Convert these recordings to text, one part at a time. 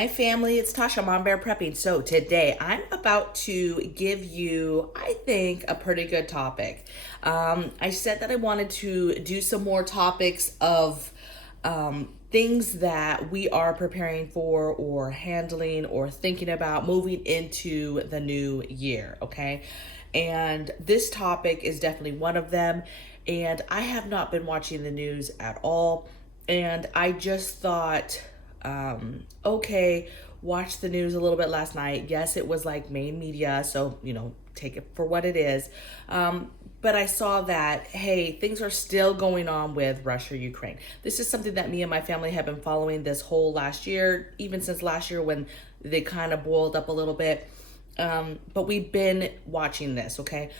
Hi family, it's Tasha, Mom Bear Prepping. So today I'm about to give you, I think, a pretty good topic. I said that I wanted to do some more topics of things that we are preparing for or handling or thinking about moving into the new year, okay? And this topic is definitely one of them. And I have not been watching the news at all. And I just thought, okay, watched the news a little bit last night. Yes, it was like main media, so take it for what it is. But I saw that, hey, things are still going on with Russia, Ukraine. This is something that me and my family have been following this whole last year, even since last year when they kind of boiled up a little bit. But we've been watching this, okay?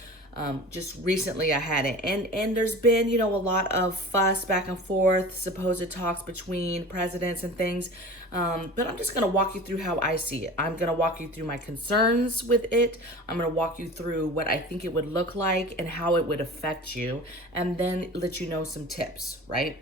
Just recently I had it, and there's been a lot of fuss back and forth, supposed talks between presidents and things, but I'm just going to walk you through how I see it. I'm going to walk you through my concerns with it. I'm going to walk you through what I think it would look like and how it would affect you, and then let you know some tips, right?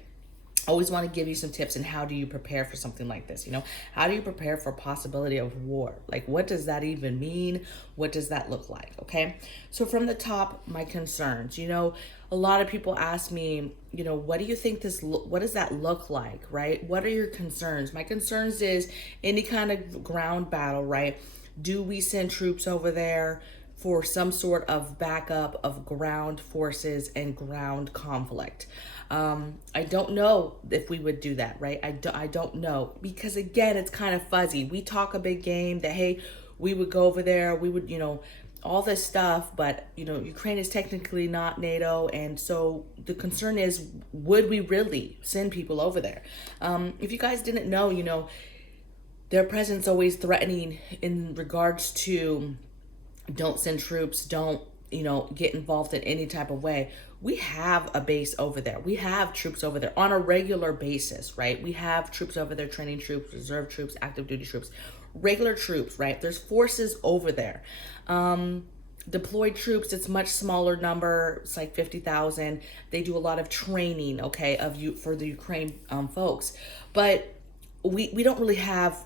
Always want to give you some tips and how do you prepare for something like this. How do you prepare for possibility of war? Like, what does that even mean? What does that look like? Okay, so from the top, my concerns. A lot of people ask me, what do you think what does that look like, right? What are your concerns? My concerns is any kind of ground battle, right? Do we send troops over there for some sort of backup of ground forces and ground conflict? I don't know if we would do that, right? I don't know, because again, it's kind of fuzzy. We talk a big game that, hey, we would go over there, we would, all this stuff, but Ukraine is technically not NATO, and so the concern is, would we really send people over there? If you guys didn't know, their president's always threatening in regards to don't send troops, don't get involved in any type of way. We have a base over there. We have troops over there on a regular basis, right? We have troops over there, training troops, reserve troops, active duty troops, regular troops, right? There's forces over there. Deployed troops, it's much smaller number. It's like 50,000. They do a lot of training, okay, for the Ukraine folks. But we don't really have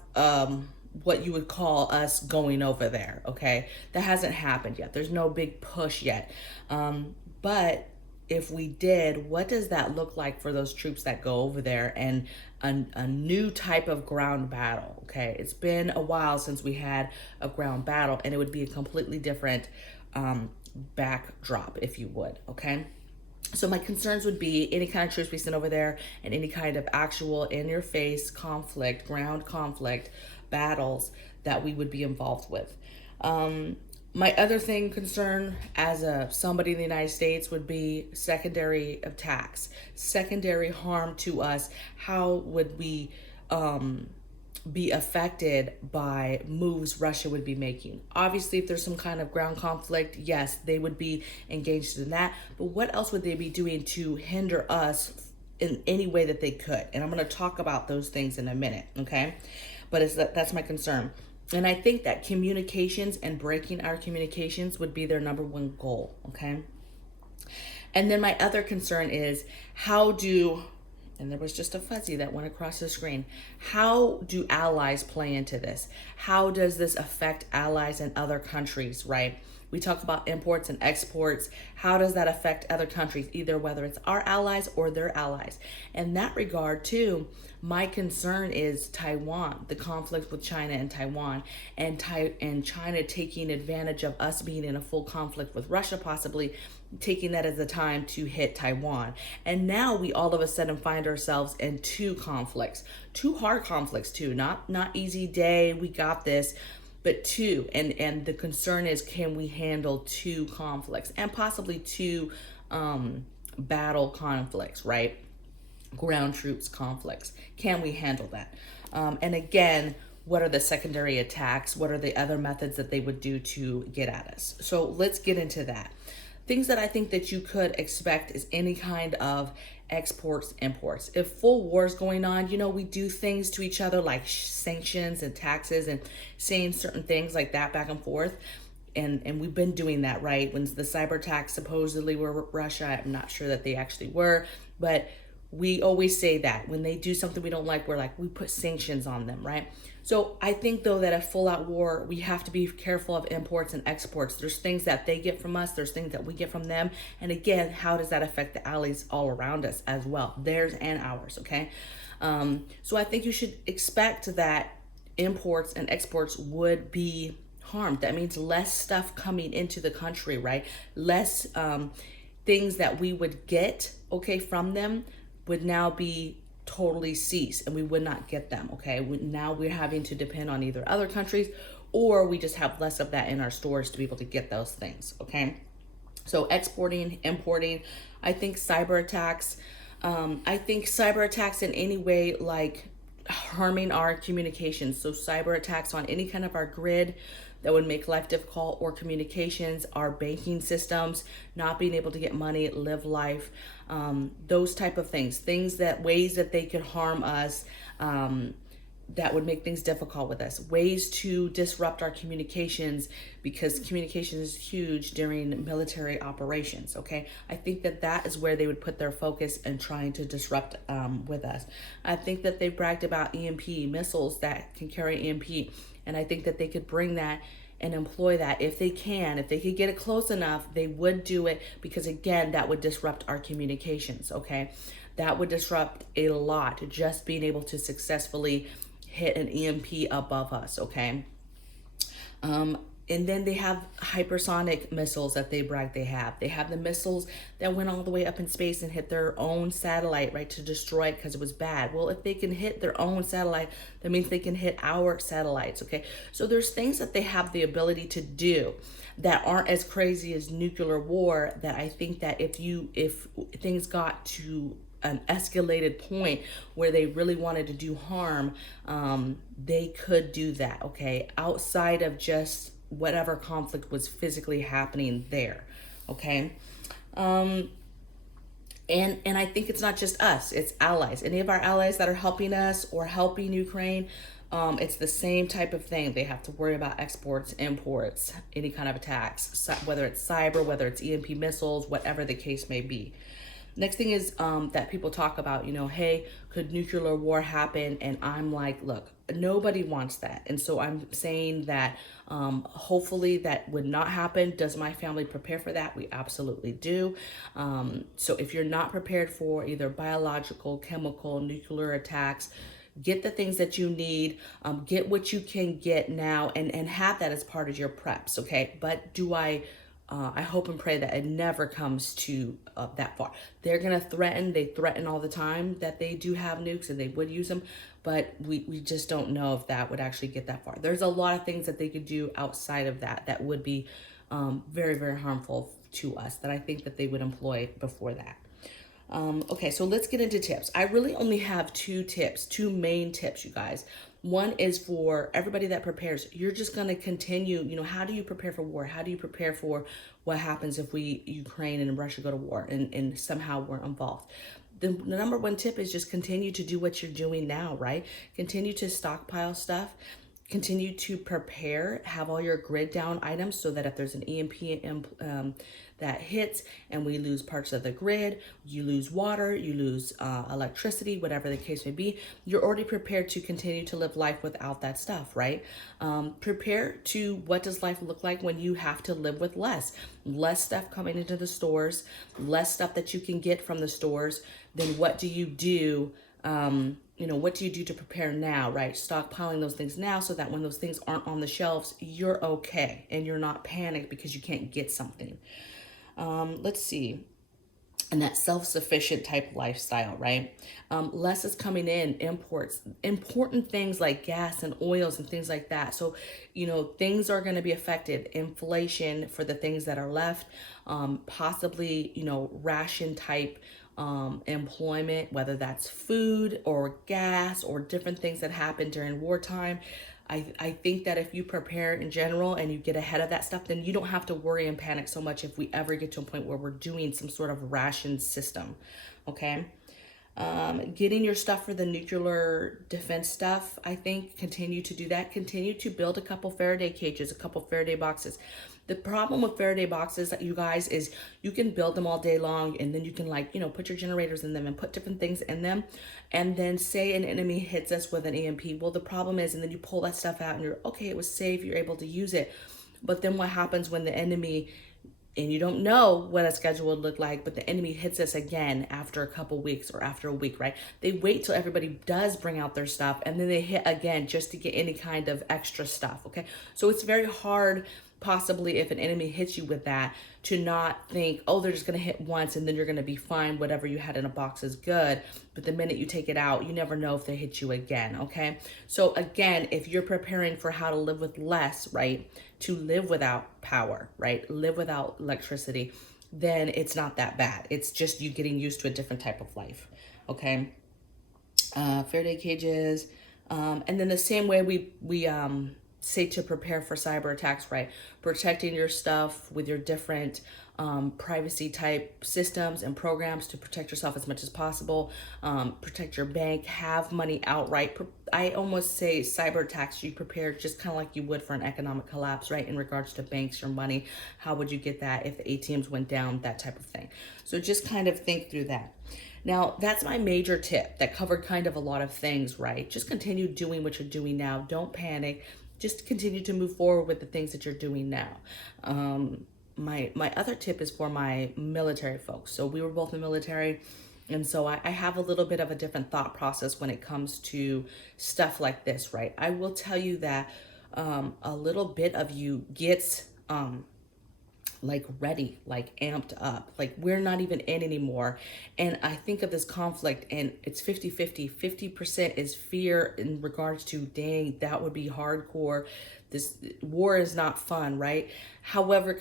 what you would call us going over there, okay? That hasn't happened yet. There's no big push yet. But if we did, what does that look like for those troops that go over there, and a new type of ground battle, okay? It's been a while since we had a ground battle, and it would be a completely different backdrop, if you would, okay? So my concerns would be any kind of troops we send over there and any kind of actual in-your-face conflict, ground conflict, battles that we would be involved with. My other concern as somebody in the United States would be secondary attacks, secondary harm to us. How would we be affected by moves Russia would be making? Obviously, if there's some kind of ground conflict, yes, they would be engaged in that. But what else would they be doing to hinder us in any way that they could? And I'm going to talk about those things in a minute, okay? But that's my concern. And I think that communications and breaking our communications would be their number one goal, okay? And then my other concern is and there was just a fuzzy that went across the screen. How do allies play into this? How does this affect allies in other countries, right? We talk about imports and exports. How does that affect other countries, either whether it's our allies or their allies? In that regard, too, my concern is Taiwan, the conflict with China and Taiwan, and China taking advantage of us being in a full conflict with Russia, possibly taking that as a time to hit Taiwan. And now we all of a sudden find ourselves in two conflicts, two hard conflicts too, not easy day, we got this, but two. And the concern is, can we handle two conflicts and possibly two battle conflicts, right? Ground troops conflicts. Can we handle that? And again, what are the secondary attacks? What are the other methods that they would do to get at us? So let's get into that. Things that I think that you could expect is any kind of exports, imports. If full war is going on, we do things to each other like sanctions and taxes and saying certain things like that back and forth. And we've been doing that, right? When the cyber attacks supposedly were Russia, I'm not sure that they actually were, but we always say that when they do something we don't like, we put sanctions on them, right? So I think though that a full out war, we have to be careful of imports and exports. There's things that they get from us, there's things that we get from them. And again, how does that affect the allies all around us as well? Theirs and ours, okay? So I think you should expect that imports and exports would be harmed. That means less stuff coming into the country, right? Less things that we would get, okay, from them would now be totally cease, and we would not get them, okay? Now we're having to depend on either other countries, or we just have less of that in our stores to be able to get those things, okay? So exporting, importing, I think cyber attacks, in any way like harming our communications. So cyber attacks on any kind of our grid that would make life difficult, or communications, our banking systems, not being able to get money, live life, those type of things, ways that they could harm us, that would make things difficult with us, ways to disrupt our communications, because communication is huge during military operations, okay? I think that is where they would put their focus in trying to disrupt with us. I think that they bragged about EMP missiles that can carry EMP, and I think that they could bring that and employ that if they could get it close enough, they would do it, because again, that would disrupt our communications, okay? That would disrupt a lot, just being able to successfully hit an EMP above us, okay? And then they have hypersonic missiles that they brag they have. They have the missiles that went all the way up in space and hit their own satellite, right, to destroy it because it was bad. Well, if they can hit their own satellite, that means they can hit our satellites, okay? So there's things that they have the ability to do that aren't as crazy as nuclear war, that I think that if things got to an escalated point where they really wanted to do harm, they could do that, okay? Outside of just whatever conflict was physically happening there, okay? And I think it's not just us, it's allies. Any of our allies that are helping us or helping Ukraine, it's the same type of thing. They have to worry about exports, imports, any kind of attacks, whether it's cyber, whether it's EMP missiles, whatever the case may be. Next thing is that people talk about, hey, could nuclear war happen? And I'm like, look, nobody wants that. And so I'm saying that hopefully that would not happen. Does my family prepare for that? We absolutely do. So if you're not prepared for either biological, chemical, nuclear attacks, get the things that you need, get what you can get now, and have that as part of your preps, okay? But I hope and pray that it never comes to that far. They're gonna they threaten all the time that they do have nukes and they would use them, but we just don't know if that would actually get that far. There's a lot of things that they could do outside of that would be very, very harmful to us, that I think that they would employ before that. Okay, so let's get into tips. I really only have two main tips, you guys. One is for everybody that prepares. You're just going to continue, how do you prepare for war? How do you prepare for what happens if Ukraine and Russia go to war and somehow we're involved? The number one tip is just continue to do what you're doing now, right? Continue to stockpile stuff. Continue to prepare, have all your grid down items so that if there's an EMP that hits and we lose parts of the grid, you lose water, you lose electricity, whatever the case may be, you're already prepared to continue to live life without that stuff, right? Prepare to what does life look like when you have to live with less stuff coming into the stores, less stuff that you can get from the stores. Then what do you do? What do you do to prepare now, right? Stockpiling those things now so that when those things aren't on the shelves, you're okay and you're not panicked because you can't get something. Let's see. And that self-sufficient type lifestyle, right? Less is coming in, imports, important things like gas and oils and things like that. So, things are going to be affected. Inflation for the things that are left, possibly, ration type employment, whether that's food or gas or different things that happen during wartime. I think that if you prepare in general and you get ahead of that stuff, then you don't have to worry and panic so much if we ever get to a point where we're doing some sort of ration system, okay? Getting your stuff for the nuclear defense stuff, I think, continue to do that. Continue to build a couple Faraday cages, a couple Faraday boxes. The problem with Faraday boxes, you guys, is you can build them all day long, and then you can put your generators in them and put different things in them. And then say an enemy hits us with an EMP. Well, the problem is, and then you pull that stuff out and you're okay, it was safe, you're able to use it. But then what happens when the enemy, and you don't know what a schedule would look like, but the enemy hits us again after a couple weeks or after a week, right? They wait till everybody does bring out their stuff, and then they hit again just to get any kind of extra stuff, okay? So it's very hard, possibly, if an enemy hits you with that, to not think, oh, they're just gonna hit once and then you're gonna be fine, whatever you had in a box is good. But the minute you take it out, you never know if they hit you again, okay? So again, if you're preparing for how to live with less, right, to live without power, right, live without electricity, then it's not that bad. It's just you getting used to a different type of life, okay? Faraday cages, and then the same way we say to prepare for cyber attacks, right? Protecting your stuff with your different privacy type systems and programs to protect yourself as much as possible. Protect your bank, have money outright. I almost say cyber attacks, you prepare just kind of like you would for an economic collapse, right? In regards to banks, your money, how would you get that if the ATMs went down, that type of thing. So just kind of think through that. Now, that's my major tip that covered kind of a lot of things, right? Just continue doing what you're doing now. Don't panic. Just continue to move forward with the things that you're doing now. My other tip is for my military folks. So we were both in the military, and so I have a little bit of a different thought process when it comes to stuff like this, right? I will tell you that a little bit of you gets ready, amped up, we're not even in anymore. And I think of this conflict, and it's 50-50. 50% is fear in regards to, dang, that would be hardcore. This war is not fun, right? However,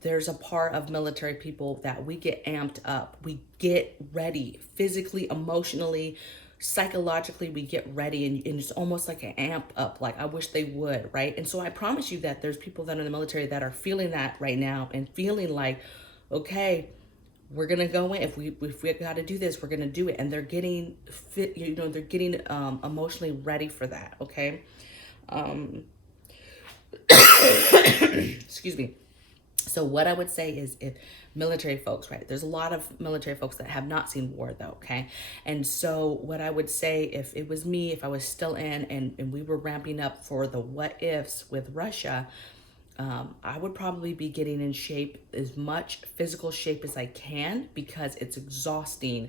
there's a part of military people that we get amped up. We get ready physically, emotionally, psychologically. We get ready, and it's almost like an amp up, I wish they would, right? And so I promise you that there's people that are in the military that are feeling that right now and feeling like, okay, we're gonna go in. If we got to do this, we're gonna do it. And they're getting fit, they're getting emotionally ready for that, okay? Excuse me. So what I would say is, if military folks, right, there's a lot of military folks that have not seen war though, okay? And so what I would say, if it was me, if I was still in and we were ramping up for the what ifs with Russia, I would probably be getting in shape, as much physical shape as I can, because it's exhausting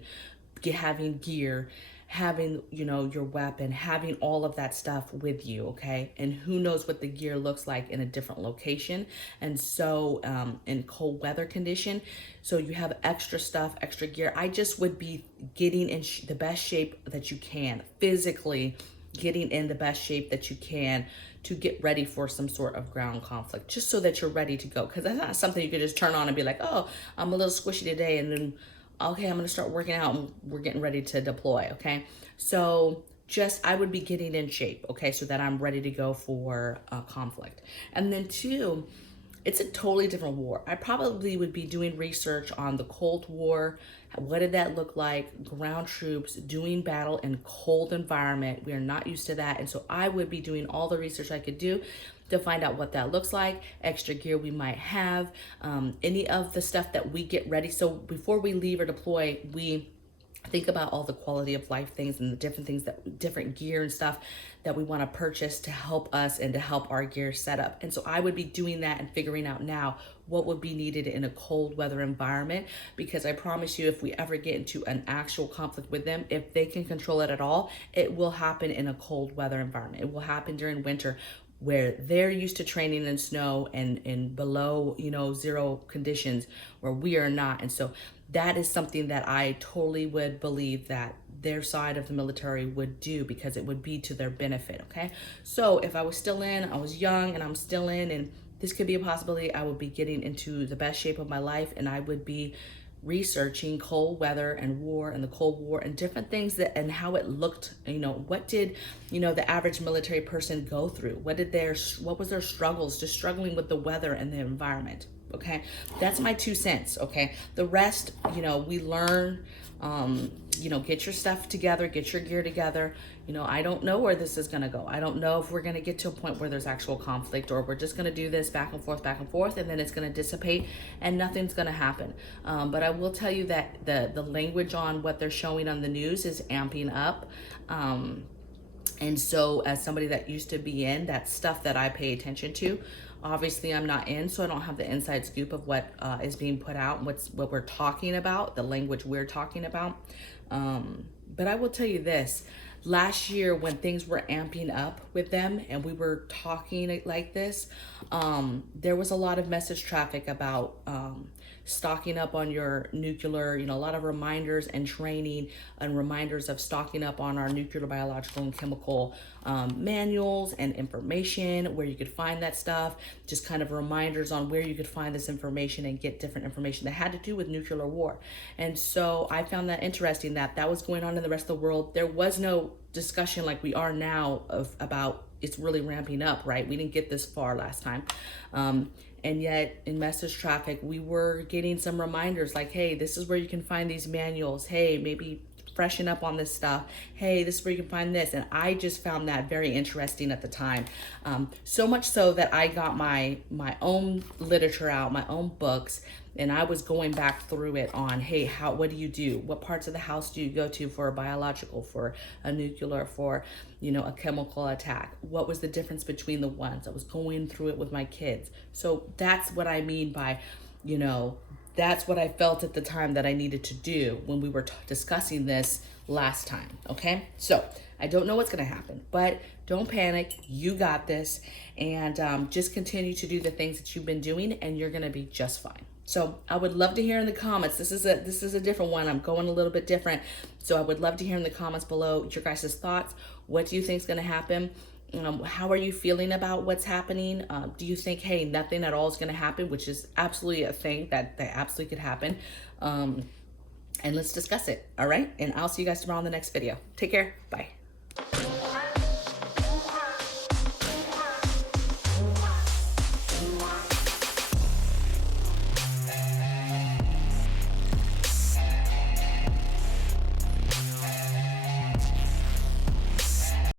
having gear, having, your weapon, having all of that stuff with you, okay? And who knows what the gear looks like in a different location. And so in cold weather condition, so you have extra stuff, extra gear. I just would be getting in the best shape that you can, physically getting in the best shape that you can to get ready for some sort of ground conflict, just so that you're ready to go. Because that's not something you could just turn on and be like, oh, I'm a little squishy today, and then okay, I'm gonna start working out and we're getting ready to deploy, okay? So I would be getting in shape, okay, so that I'm ready to go for conflict. And then 2, it's a totally different war. I probably would be doing research on the Cold War. What did that look like? Ground troops doing battle in cold environment. We are not used to that. And so I would be doing all the research I could do to find out what that looks like, extra gear we might have, any of the stuff that we get ready. So before we leave or deploy, we think about all the quality of life things and the different gear and stuff that we want to purchase to help us and to help our gear set up. And so I would be doing that and figuring out now what would be needed in a cold weather environment, because I promise you, if we ever get into an actual conflict with them, if they can control it at all, it will happen in a cold weather environment. It will happen during winter, where they're used to training in snow and below, 0 conditions, where we are not. And so that is something that I totally would believe that their side of the military would do, because it would be to their benefit, okay? So if I was still in, I was young and I'm still in, and this could be a possibility, I would be getting into the best shape of my life, and I would be researching cold weather and war and the Cold War and different things and how it looked. What did the average military person go through? What was their struggles, just struggling with the weather and the environment? Okay, that's my 2 cents. Okay, the rest, we learn. Get your stuff together, get your gear together. I don't know where this is going to go. I don't know if we're going to get to a point where there's actual conflict, or we're just going to do this back and forth, and then it's going to dissipate and nothing's going to happen. But I will tell you that the language on what they're showing on the news is amping up. And so as somebody that used to be in, that's stuff that I pay attention to. Obviously I'm not in, so I don't have the inside scoop of what is being put out, what we're talking about, the language we're talking about. But I will tell you this, last year when things were amping up with them and we were talking like this, there was a lot of message traffic about stocking up on your nuclear, a lot of reminders and training and reminders of stocking up on our nuclear, biological, and chemical manuals and information, where you could find that stuff, just kind of reminders on where you could find this information and get different information that had to do with nuclear war. And so I found that interesting that was going on in the rest of the world. There was no discussion like we are now about it's really ramping up, right? We didn't get this far last time. And yet in message traffic, we were getting some reminders like, hey, this is where you can find these manuals. Hey, maybe freshen up on this stuff. Hey, this is where you can find this. And I just found that very interesting at the time. So much so that I got my own literature out, my own books, and I was going back through it on, hey, what do you do? What parts of the house do you go to for a biological, for a nuclear, for, a chemical attack? What was the difference between the ones? I was going through it with my kids. So that's what I mean by, that's what I felt at the time that I needed to do when we were discussing this last time, okay? So I don't know what's gonna happen, but don't panic, you got this, and just continue to do the things that you've been doing and you're gonna be just fine. So I would love to hear in the comments, this is a different one, I'm going a little bit different, so I would love to hear in the comments below your guys' thoughts. What do you think is gonna happen? How are you feeling about what's happening? Do you think, hey, nothing at all is going to happen, which is absolutely a thing that absolutely could happen? And let's discuss it. All right. And I'll see you guys tomorrow in the next video. Take care. Bye.